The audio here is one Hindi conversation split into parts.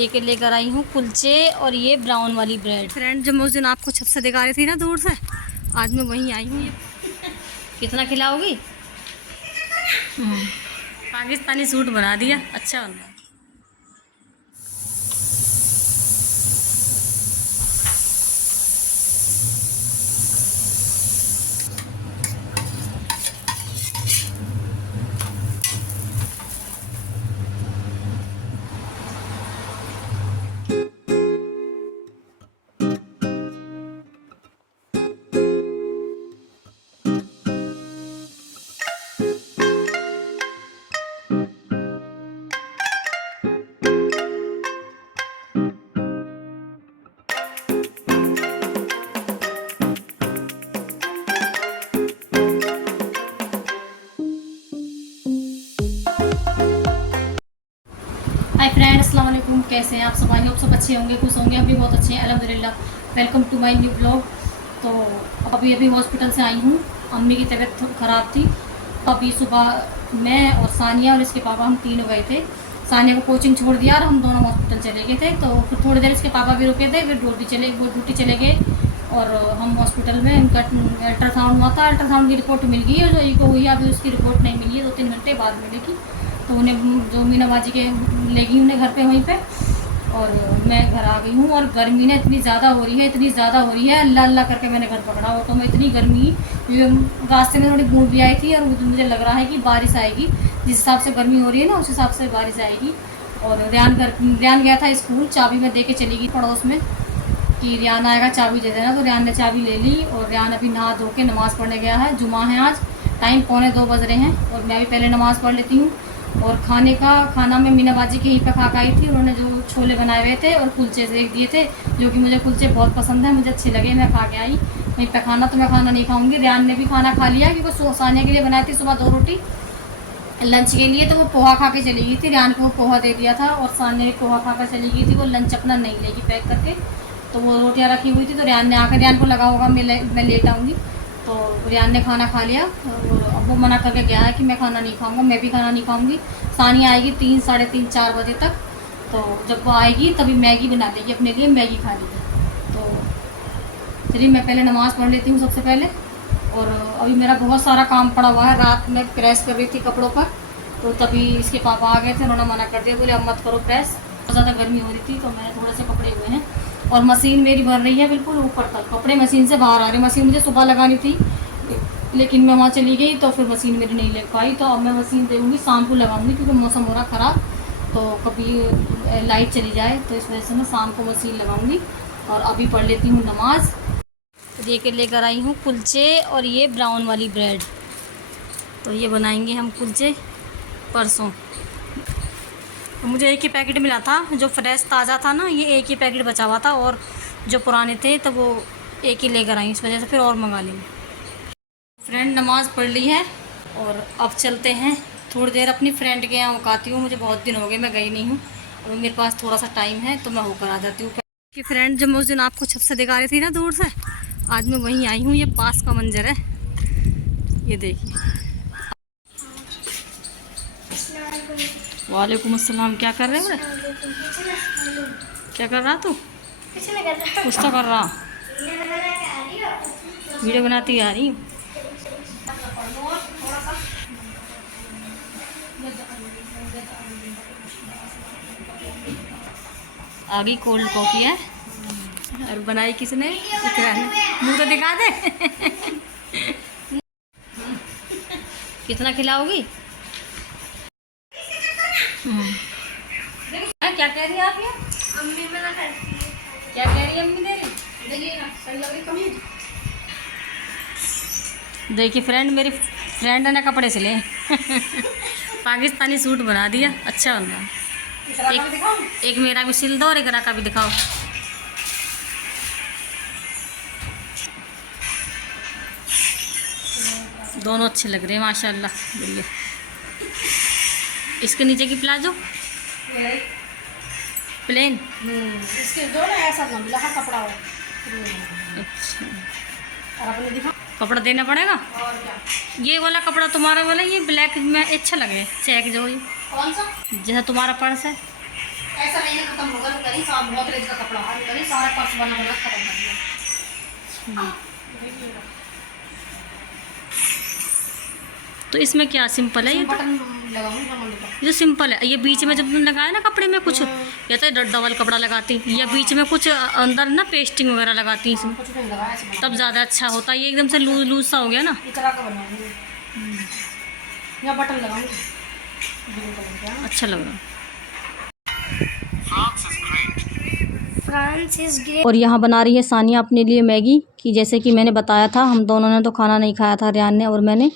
लेकर लेकर आई हूँ कुलचे और ये ब्राउन वाली ब्रेड। फ्रेंड, जब मैं उस दिन आपको छत से दिखा रही थी ना दूर से, आज मैं वहीं आई हूँ। ये कितना खिलाओगी? पाकिस्तानी सूट बना दिया, अच्छा बन रहा। हाय फ्रेंड, अस्सलाम वालेकुम। कैसे हैं आप सब? आई होप सब अच्छे होंगे, खुश होंगे। हम भी बहुत अच्छे हैं अल्हम्दुलिल्लाह। Welcome to my new blog. तो अभी हॉस्पिटल से आई हूँ। अम्मी की तबीयत ख़राब थी। अभी सुबह मैं और सानिया और इसके पापा हम तीनों गए थे। सानिया को कोचिंग छोड़ दिया और हम दोनों हॉस्पिटल चले गए थे। तो फिर थोड़ी देर इसके पापा भी रुके थे, फिर ड्यूटी चले गए और हम हॉस्पिटल में उनका अल्ट्रासाउंड हुआ था। अल्ट्रासाउंड की रिपोर्ट मिल गई है, जो इको हुई है अभी उसकी रिपोर्ट नहीं मिली है, 2-3 घंटे बाद मिलेगी। तो उन्हें जो मीना बाजी के ले गई उन्हें घर पे वहीं पे, और मैं घर आ गई हूँ। और गर्मी ने इतनी ज़्यादा हो रही है, अल्लाह अल्लाह करके मैंने घर पकड़ा। ऑटो में इतनी गर्मी, रास्ते में थोड़ी बूंद भी आई थी और मुझे लग रहा है कि बारिश आएगी। जिस हिसाब से गर्मी हो रही है ना, उस हिसाब से बारिश आएगी। और रियान गया था स्कूल, चाबी में दे के चली गई पड़ोस में कि रियान आएगा चाबी दे देना। तो रियान ने चाबी ले ली और रियान अभी नहा धो के नमाज़ पढ़ने गया है। जुमा है आज, टाइम 1:45 बज रहे हैं और मैं भी पहले नमाज़ पढ़ लेती हूँ। और खाना में मीना बाजी के यहीं पे खा आई थी। उन्होंने जो छोले बनाए हुए थे और कुलचे सेक दिए थे, जो कि मुझे कुलचे बहुत पसंद है, मुझे अच्छे लगे, मैं खा के आई। वहीं पे खाना तो मैं खाना नहीं खाऊंगी। रियान ने भी खाना खा लिया क्योंकि सानिया के लिए बनाई थी सुबह 2 रोटी लंच के लिए, तो वो पोहा खा के चली गई थी। रियान को वो पोहा दे दिया था और सानिया भी पोहा खा कर चली गई थी। वो लंच अपना नहीं लेगी पैक करके, तो वो रोटियाँ रखी हुई थी। तो रियान ने आकर, रियान को लगा होगा मैं लेट आऊँगी, तो रियान ने खाना खा लिया। और अब वो मना करके गया है कि मैं खाना नहीं खाऊंगा, मैं भी खाना नहीं खाऊंगी। सानिया आएगी 3, साढ़े 3, 4 बजे तक। तो जब वो आएगी तभी मैगी बना लेगी अपने लिए, मैगी खा लेगी। तो चलिए मैं पहले नमाज़ पढ़ लेती हूँ सबसे पहले। और अभी मेरा बहुत सारा काम पड़ा हुआ है। रात में प्रेस कर रही थी कपड़ों पर, तो तभी इसके पापा आ गए थे, उन्होंने मना कर दिया, बोले अब मत करो प्रेस, बहुत ज़्यादा गर्मी हो रही थी। तो मैंने थोड़े से कपड़े हुए हैं और मशीन मेरी भर रही है बिल्कुल ऊपर तक, कपड़े मशीन से बाहर आ रहे हैं। मशीन मुझे सुबह लगानी थी, लेकिन मैं वहाँ चली गई तो फिर मशीन मेरी नहीं लग पाई। तो अब मैं मशीन देूँगी, शाम को लगाऊंगी क्योंकि मौसम हो रहा ख़राब, तो कभी लाइट चली जाए, तो इस वजह से मैं शाम को मशीन लगाऊंगी। और अभी पढ़ लेती हूँ नमाज़। लेकर आई हूँ कुलचे और ये ब्राउन वाली ब्रेड। तो ये बनाएंगे हम कुलचे परसों। तो मुझे एक ही पैकेट मिला था, जो फ्रेश ताज़ा था ना, ये एक ही पैकेट बचा हुआ था, और जो पुराने थे तो वो एक ही लेकर आई, इस वजह से फिर और मंगा लेंगे। फ्रेंड, नमाज़ पढ़ ली है और अब चलते हैं थोड़ी देर अपनी फ्रेंड के यहाँ मुकाती हूँ। मुझे बहुत दिन हो गए, मैं गई नहीं हूँ, और मेरे पास थोड़ा सा टाइम है तो मैं होकर आ जाती हूँ। कि फ्रेंड, जब मैं उस दिन आपको छत से दिखा रही थी ना दूर से, आज मैं वहीं आई हूँ। ये पास का मंजर है, ये देखिए। वालेकुम अस्सलाम। क्या कर रहे हो? क्या कर रहा तू? कुछ तो कर रहा, वीडियो बनाती आ रही। आ गई कोल्ड कॉफ़ी है, और बनाई किसने? मुँह तो दिखा दे। कितना खिलाओगी? क्या कह रही है आप? ये अम्मी मना करती है। क्या कह रही है अम्मी तेरी? देखिए फ्रेंड, मेरी फ्रेंड ने कपड़े सिले। पाकिस्तानी सूट बना दिया, अच्छा बन रहा। एक मेरा भी सिल दो और एक इकरा का भी दिखाओ। दोनों अच्छे लग रहे हैं माशाल्लाह। बोलिए, इसके नीचे की प्लाजो प्लेन, इसके दो ना ऐसा लंबा कपड़ा हो। अच्छा, और अपने दिखा, कपड़ा देना पड़ेगा। और क्या? ये वाला कपड़ा तुम्हारा वाला, ये ब्लैक में अच्छा लगे, चेक जो ये कौन सा? जैसा तुम्हारा पर्स है। ऐसा महीने खत्म होगा तो करी सारा बहुत रेंज का कपड़ा हाथ करी सारा पर्स बना बना खत्म कर दिया। देखिएगा तो इसमें क्या सिंपल है ये तो? बटन लगाऊंगी रमन का। ये सिंपल है। ये बीच में जब तुमने लगाया ना कपड़े में कुछ, या तो डबल कपड़ा लगाती, या बीच में कुछ अंदर ना पेस्टिंग वगैरह लगाती इसमें, कुछ नहीं लगाया ऐसे बना। तब ज़्यादा अच्छा होता है। ये एकदम से लूज लूज सा हो गया ना। इस तरह का बनाऊंगी या बटन लगाऊंगी ब्लू कलर का। अच्छा लग रहा है। France is great. और यहाँ बना रही है सानिया अपने लिए मैगी, कि जैसे कि मैंने बताया था, हम दोनों ने तो खाना नहीं खाया था, रियान ने और मैंने।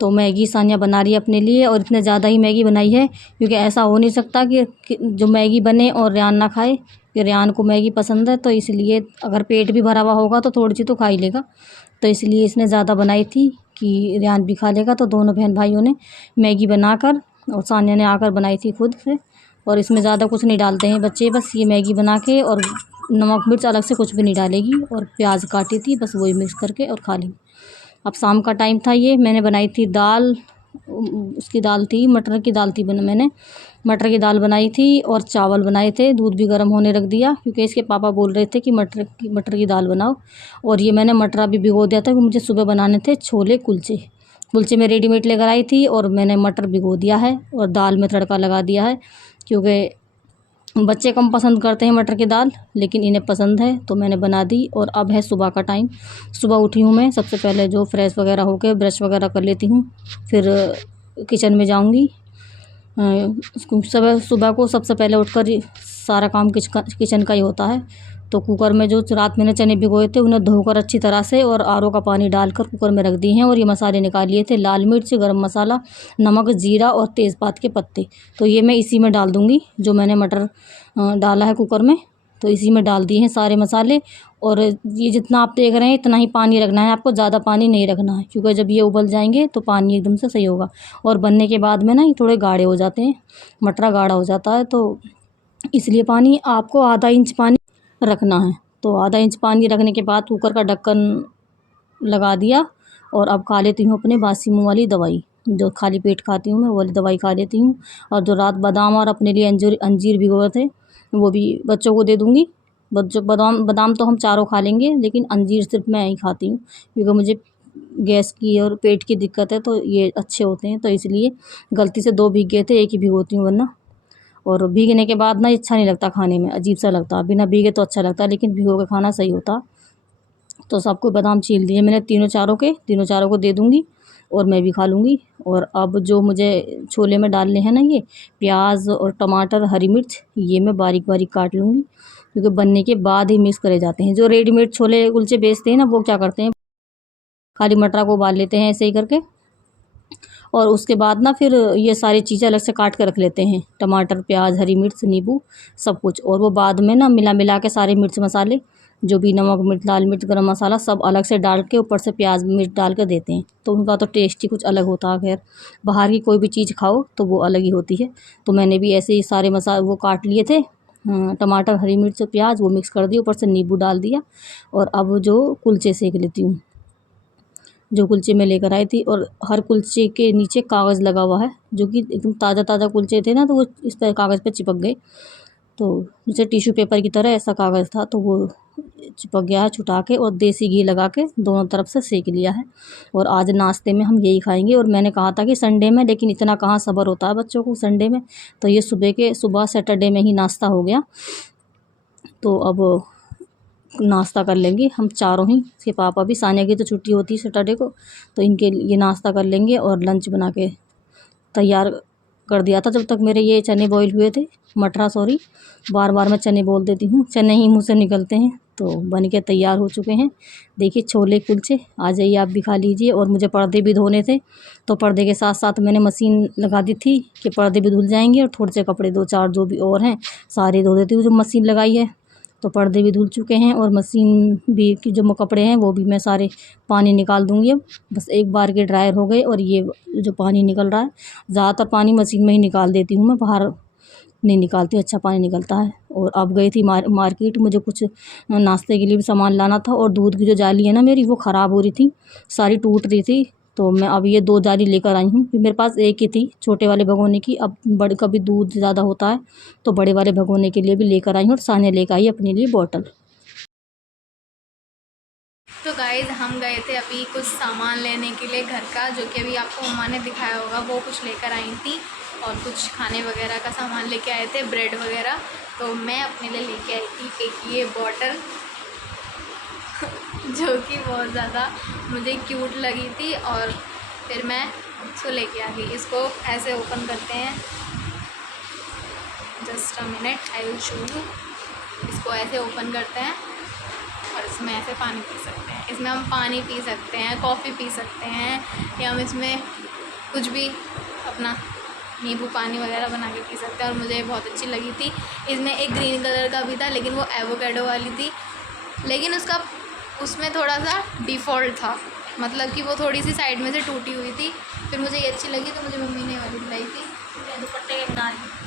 तो मैगी सानिया बना रही है अपने लिए, और इतने ज़्यादा ही मैगी बनाई है, क्योंकि ऐसा हो नहीं सकता कि जो मैगी बने और रियान ना खाए, कि रियान को मैगी पसंद है, तो इसलिए अगर पेट भी भरा हुआ होगा तो थोड़ी सी तो खा ही लेगा। तो इसलिए इसने ज़्यादा बनाई थी कि रियान भी खा लेगा। तो दोनों बहन भाइयों ने मैगी बनाकर, और सानिया ने आकर बनाई थी खुद से। और इसमें ज़्यादा कुछ नहीं डालते हैं बच्चे, बस ये मैगी बना के, और नमक मिर्च अलग से कुछ भी नहीं डालेगी, और प्याज काटी थी बस वही मिक्स करके और खा ली। अब शाम का टाइम था, ये मैंने बनाई थी दाल, उसकी दाल थी, मटर की दाल थी, मैंने मटर की दाल बनाई थी, और चावल बनाए थे। दूध भी गर्म होने रख दिया, क्योंकि इसके पापा बोल रहे थे कि मटर की दाल बनाओ। और ये मैंने मटर भी भिगो दिया था, कि मुझे सुबह बनाने थे छोले कुलचे। कुलचे में रेडीमेड लेकर आई थी, और मैंने मटर भिगो दिया है और दाल में तड़का लगा दिया है, क्योंकि बच्चे कम पसंद करते हैं मटर की दाल, लेकिन इन्हें पसंद है, तो मैंने बना दी। और अब है सुबह का टाइम। सुबह उठी हूँ मैं, सबसे पहले जो फ्रेश वगैरह होकर ब्रश वगैरह कर लेती हूँ, फिर किचन में जाऊँगी। सुबह सुबह को सबसे पहले उठकर सारा काम किचन का ही होता है। तो कुकर में जो रात मैंने चने भिगोए थे, उन्हें धोकर अच्छी तरह से और आरओ का पानी डालकर कुकर में रख दिए हैं। और ये मसाले निकाल लिए थे, लाल मिर्च, गरम मसाला, नमक, जीरा और तेज़पात के पत्ते। तो ये मैं इसी में डाल दूँगी, जो मैंने मटर डाला है कुकर में, तो इसी में डाल दिए हैं सारे मसाले। और ये जितना आप देख रहे हैं इतना ही पानी रखना है आपको, ज़्यादा पानी नहीं रखना है, क्योंकि जब ये उबल जाएंगे तो पानी एकदम से सही होगा। और बनने के बाद में ना ये थोड़े गाढ़े हो जाते हैं, मटरा गाढ़ा हो जाता है, तो इसलिए पानी आपको आधा इंच पानी रखना है। तो आधा इंच पानी रखने के बाद कुकर का ढक्कन लगा दिया। और अब खा लेती हूँ अपने बासी मुँह वाली दवाई, जो खाली पेट खाती हूँ मैं, वो वाली दवाई खा लेती हूँ। और जो रात बादाम और अपने लिए अंजीर भिगोए थे, वो भी बच्चों को दे दूँगी। बच्चों बादाम तो हम चारों खा लेंगे, लेकिन अंजीर सिर्फ मैं ही खाती हूँ, क्योंकि मुझे गैस की और पेट की दिक्कत है, तो ये अच्छे होते हैं, तो इसलिए गलती से 2 भीग गए थे, 1 ही भिगोती हूँ वरना। और भीगने के बाद ना अच्छा नहीं लगता खाने में, अजीब सा लगता, बिना भीगे तो अच्छा लगता, लेकिन भिगो के खाना सही होता। तो सबको बादाम छील दिए मैंने, तीनों चारों को दे दूँगी, और मैं भी खा लूँगी। और अब जो मुझे छोले में डालने हैं ना, ये प्याज और टमाटर, हरी मिर्च, ये मैं बारीक बारीक काट लूँगी, क्योंकि बनने के बाद ही मिक्स करे जाते हैं। जो रेडीमेड छोले कुलचे बेचते हैं ना, वो क्या करते हैं, खाली मटर को उबाल लेते हैं ऐसे ही करके, और उसके बाद ना फिर ये सारी चीज़ें अलग से काट के रख लेते हैं, टमाटर, प्याज, हरी मिर्च, नींबू, सब कुछ। और वो बाद में ना मिला के सारे मिर्च मसाले, जो भी नमक मिर्च, लाल मिर्च, गरम मसाला, सब अलग से डाल के ऊपर से प्याज मिर्च डाल कर देते हैं। तो उनका तो टेस्ट ही कुछ अलग होता है। खैर, बाहर की कोई भी चीज़ खाओ तो वो अलग ही होती है। तो मैंने भी ऐसे ही सारे मसाले वो काट लिए थे, टमाटर, हरी मिर्च, प्याज, वो मिक्स कर दिया, ऊपर से नींबू डाल दिया। और अब जो कुलचे सेक लेती हूँ, जो कुलचे में लेकर आई थी। और हर कुलचे के नीचे कागज़ लगा हुआ है, जो कि एकदम ताज़ा ताज़ा कुलचे थे ना, तो वो इस पर कागज़ पे चिपक गए। तो जैसे टिश्यू पेपर की तरह ऐसा कागज़ था, तो वो चिपक गया है छुटा के, और देसी घी लगा के दोनों तरफ से सेक लिया है। और आज नाश्ते में हम यही खाएंगे। और मैंने कहा था कि संडे में, लेकिन इतना कहाँ सब्र होता है बच्चों को संडे में, तो ये सुबह सैटरडे में ही नाश्ता हो गया। तो अब नाश्ता कर लेंगे हम चारों ही, इसके पापा भी, सानिया की तो छुट्टी होती है सैटरडे को, तो इनके लिए नाश्ता कर लेंगे। और लंच बना के तैयार कर दिया था, जब तक मेरे ये चने बॉईल हुए थे, मटरा सॉरी, बार बार मैं चने बोल देती हूँ, चने ही मुँह से निकलते हैं। तो बन के तैयार हो चुके हैं। देखिए छोले कुलचे, आ जाइए आप भी खा लीजिए। और मुझे पर्दे भी धोने थे, तो पर्दे के साथ साथ मैंने मशीन लगा दी थी कि पर्दे भी धुल जाएंगे, और थोड़े से कपड़े 2-4 जो भी और हैं सारे धो देती हूँ, जो मशीन लगाई है। तो पर्दे भी धुल चुके हैं, और मशीन भी की जो कपड़े हैं वो भी मैं सारे पानी निकाल दूँगी। अब बस एक बार के ड्रायर हो गए। और ये जो पानी निकल रहा है, ज़्यादातर पानी मशीन में ही निकाल देती हूँ मैं, बाहर नहीं निकालती, अच्छा पानी निकलता है। और अब गई थी मार्केट, मुझे कुछ नाश्ते के लिए भी सामान लाना था। और दूध की जो जाली है ना मेरी, वो ख़राब हो रही थी, सारी टूट रही थी, तो मैं अब ये 2 जारी लेकर आई हूँ, मेरे पास एक ही थी छोटे वाले भगोने की। अब बड़े कभी दूध ज़्यादा होता है तो बड़े वाले भगोने के लिए भी लेकर आई हूँ, और सानिया लेकर आई अपने लिए बॉटल। तो गाइज़ हम गए थे अभी कुछ सामान लेने के लिए घर का, जो कि अभी आपको मम्मा ने दिखाया होगा, वो कुछ लेकर आई थी और कुछ खाने वगैरह का सामान लेके आए थे, ब्रेड वगैरह। तो मैं अपने लिए लेके आई थी एक ये बॉटल जो कि बहुत ज़्यादा मुझे क्यूट लगी थी, और फिर मैं इसको लेके आ गई। इसको ऐसे ओपन करते हैं, just a minute I will show you. इसको ऐसे ओपन करते हैं और इसमें ऐसे पानी पी सकते हैं। इसमें हम पानी पी सकते हैं, कॉफ़ी पी सकते हैं, या हम इसमें कुछ भी अपना नींबू पानी वगैरह बना के पी सकते हैं, और मुझे बहुत अच्छी लगी थी। इसमें एक ग्रीन कलर का भी था, लेकिन वो एवोकाडो वाली थी, लेकिन उसमें थोड़ा सा डिफ़ॉल्ट था, मतलब कि वो थोड़ी सी साइड में से टूटी हुई थी। फिर मुझे ये अच्छी लगी तो मुझे मम्मी ने वाली दिलाई थी, दुपट्टे के किनारे।